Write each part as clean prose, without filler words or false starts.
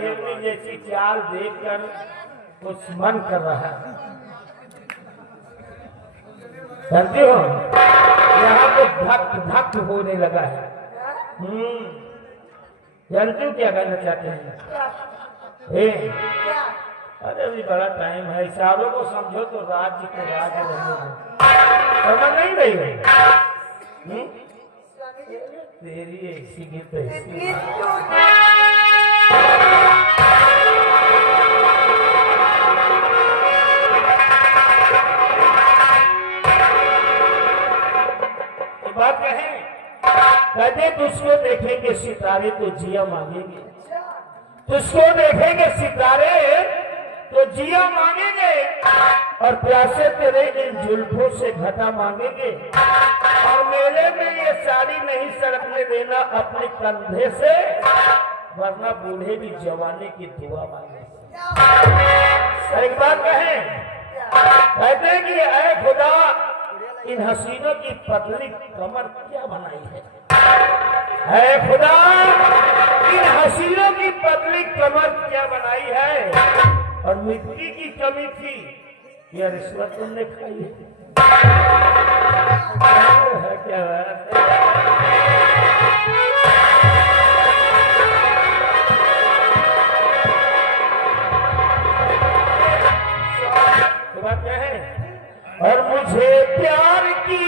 हिरनी जैसी चाल देखकर कुछ मन कर रहा है। जानते हो यहाँ तो धक धक होने लगा है। जानते हो क्या कहना चाहते हैं? अरे अभी बड़ा टाइम है, इशारों को समझो तो राज्य को राज्य रहने दो, समझ नहीं रही है? तेरी ऐसी गीत ऐसी बात कहें, कहते तुझको देखेंगे सितारे तो जिया मांगेंगे, तुझको देखेंगे सितारे तो जिया मांगेंगे, और प्यासे तेरे इन जुल्फों से घटा मांगेंगे, और मेले में ये साड़ी नहीं सरकने देना अपने कंधे से, वरना बूढ़े भी जवानी की दुआ मांगेंगे। एक बात कहें, कहते हैं कि ऐ खुदा इन हसीनों की पतली कमर क्या बनाई है? ऐ खुदा इन हसीनों की पतली कमर क्या बनाई है? और मिट्टी की कमी थी या रिश्वत तुमने खाई है? क्या बात क्या है? और मुझे प्यार की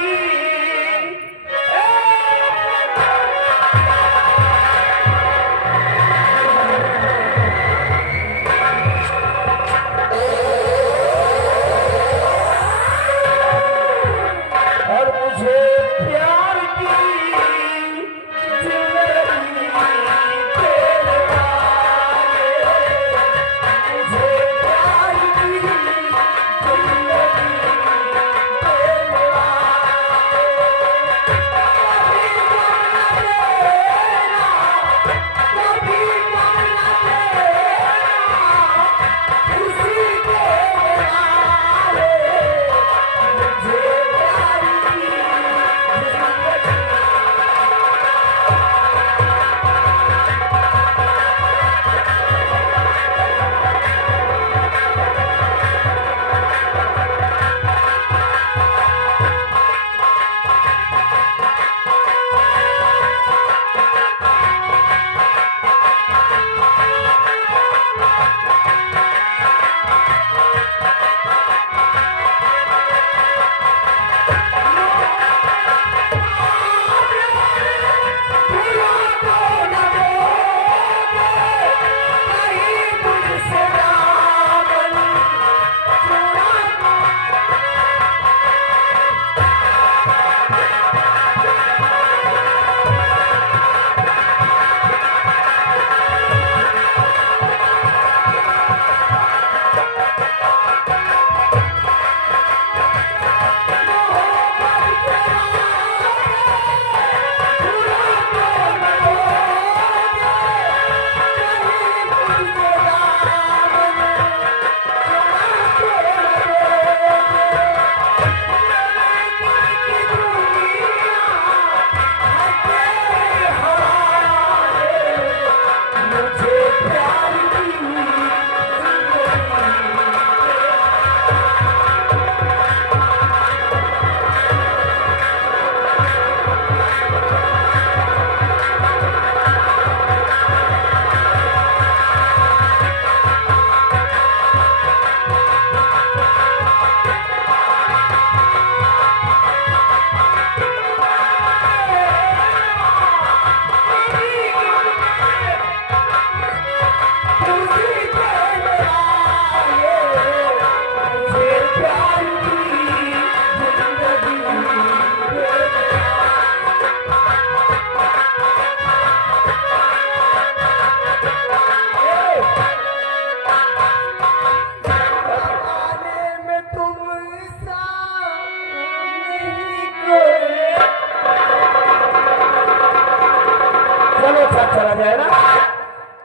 चला जाए ना।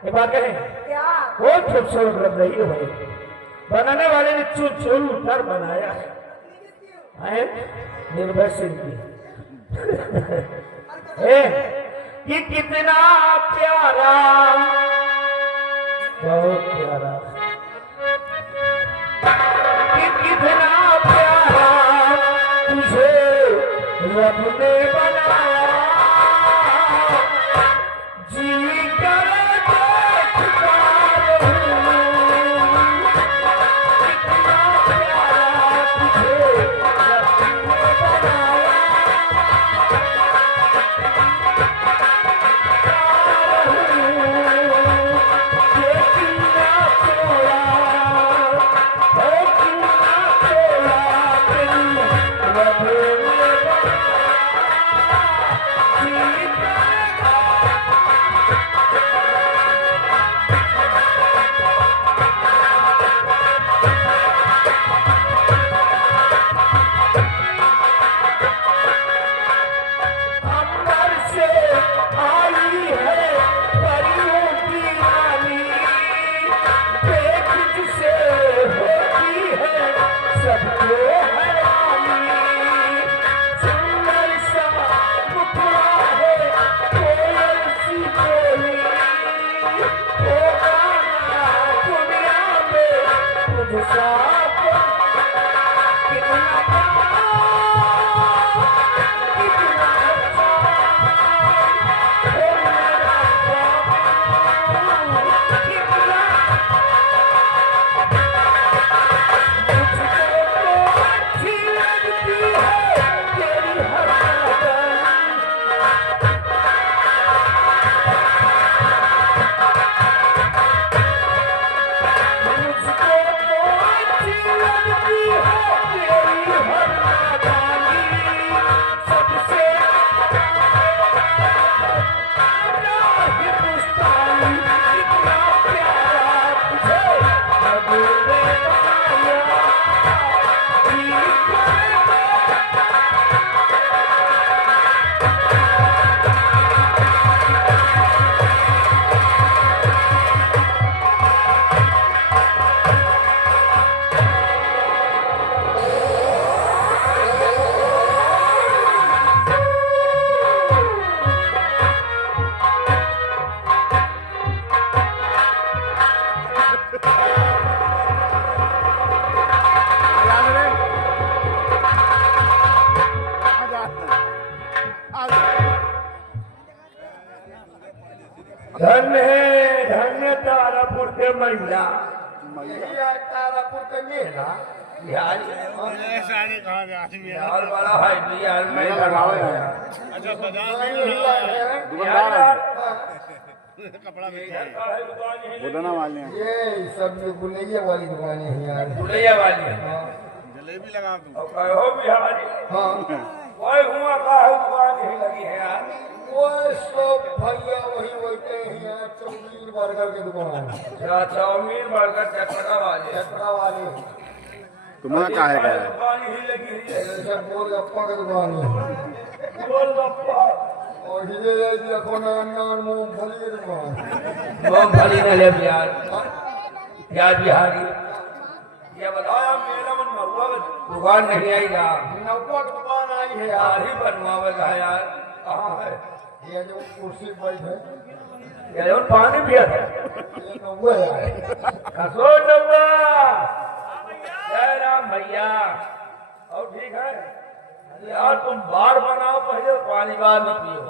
एक बात कहें, बहुत खूबसूरत लग रही है भाई, बनाने वाले ने चूर चूर कर बनाया है निर्भय सिंह की। कि कितना प्यारा बहुत प्यारा कितना प्यारा तुझे रब ने बनाया जी कर देखता रहूं कितना प्यारा तुझे रब ने बनाया धन्य तारापुर के महिला तारापुर के मेला बिहार बड़ा है बिहार में लगाओ अच्छा कपड़ा बुदना वाले ये सब गुलैया वाली दुकान है यार गुलैया वाली जलेबी लगा दूं हो बिहारी हाँ वही हुआ का दुकान ही लगी है यार वो सब भैया वही बोलते हैं चाउमीन बर्गर की दुकान अच्छा चाउमीन बर्गर चटपटा वाले तुम्हारा क्या है दुकान ही लगी है सब गोलगप्पा की दुकान है गोलगप्पा और ये देखो नान मूंगफली की दुकान मूंगफली न ले यार क्या बिहारी ये बताया मेरा मन महुआ दुकान नहीं आई ना नौका की दुकान आई है यार ही बनवावे का यार कहाँ है ये जो कुर्सी बैठे ये जो पानी पिया था ये नौवा है कसो नौवा जय राम भैया और ठीक है यार तुम बार बनाओ पहले पानी बाद में पियो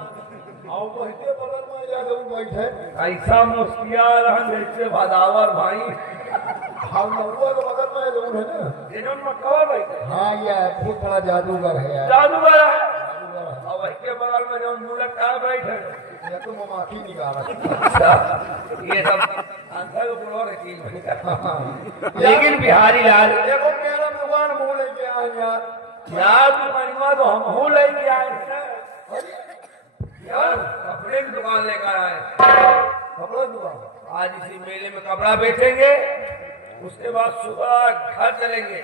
आओ पहले बगल में जाके बैठे ऐसा मुस्किया रहन जैसे भदावर भाई हम नौवा के बगल में लोग है ना जिन्होंने मक्का बैठे हाँ ये बहुत बड़ा जादूगर है यार जादूगर है और इसके बगल में जो मूलक का बैठे ये तो ममाखी निकाला ये सब अंतर उपरोर चीज लेकिन बिहारी लाल देखो मेरा भगवान बोले के आए यार दुकान तो हम हो लेके आए यार कपड़े की दुकान लेकर आए कपड़ा दुकान आज इसी मेले में कपड़ा बेचेंगे उसके बाद सुबह घर चलेंगे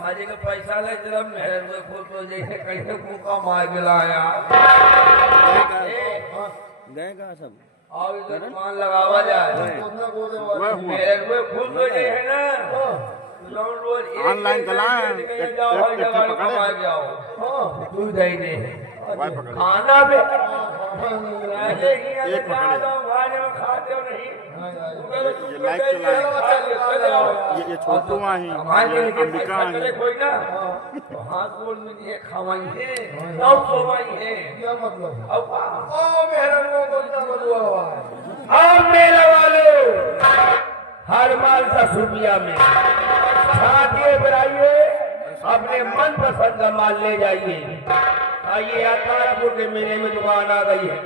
माजी का पैसा ले जरा मेहर में फूल तो जैसे कैसे फूका मार गिला यार गएगा सब और इधर दुकान लगावा जाए मेहर में फूल तो जैसे है ना ऑनलाइन चलाएं जाओ तू दे खाना भी एक पकड़े ये लाइट चलाए ये छोटू ही ये अंबिका ही कोई ना तो हाथ बोल में ये खावाई है तब सोवाई है क्या मतलब अब ओ मेरा को बदुआ हुआ है और मेरे वालों हर माल 10 रुपया में छातिए बनाइए अपने मन पसंद का माल ले जाइए। आइए तारापुर के मेले में दुकान आ गई है।